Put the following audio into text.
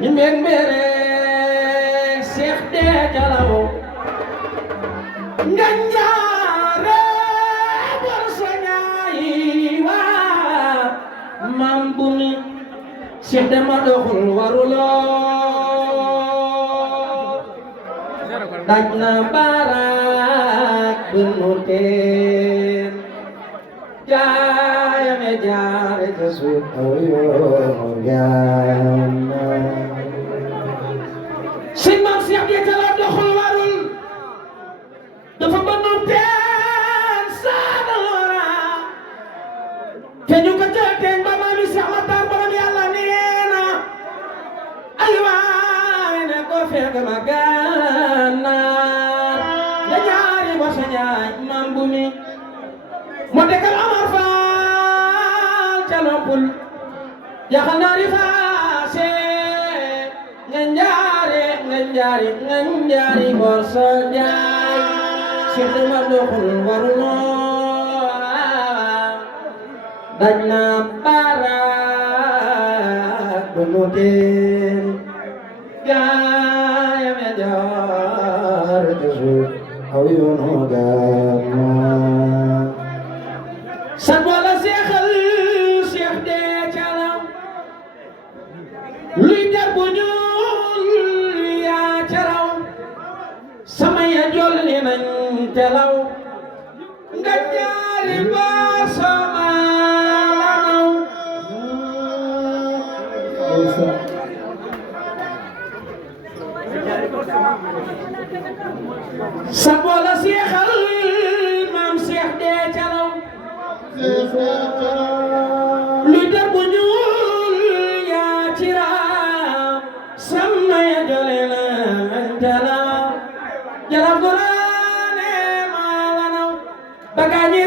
ñu mbeen mbere Cheikh de Jalaw nganjaare bor soñaayi waa mam bu mi Cheikh de ma doxul waruloo daj na barak bunu teen jaayame jaare te suut awiyo jaayam sëñ maam Cheikh de Jalaw doxul warul dafa bënnu teen saadaloora te ñu ko jël teen ba maami Cheikh Matar borom yàlla neena ay waay ne ko fekk ma gànnaar ya jaari ba sa ñaay maam bu mi mo dekkal Amar Faal ca noppul yaxal naari faase nga njaari bor sa jaay Cheikh de ma doxul waruloo daj na barak bunu teen gaayam ya jaar te suut aw yoonu gànna sag wala seexal Cheikh de Jalaw luy jar bu ñuul yaa caraw sama ya jolli nañ telaw nga jaari ba sama naw sa bola seexal maam Cheikh de Jalaw luy jar bu ñuul yaa ciraw sama ya jolli nañ telaw Jalaw Goraane maa la naw bagaañi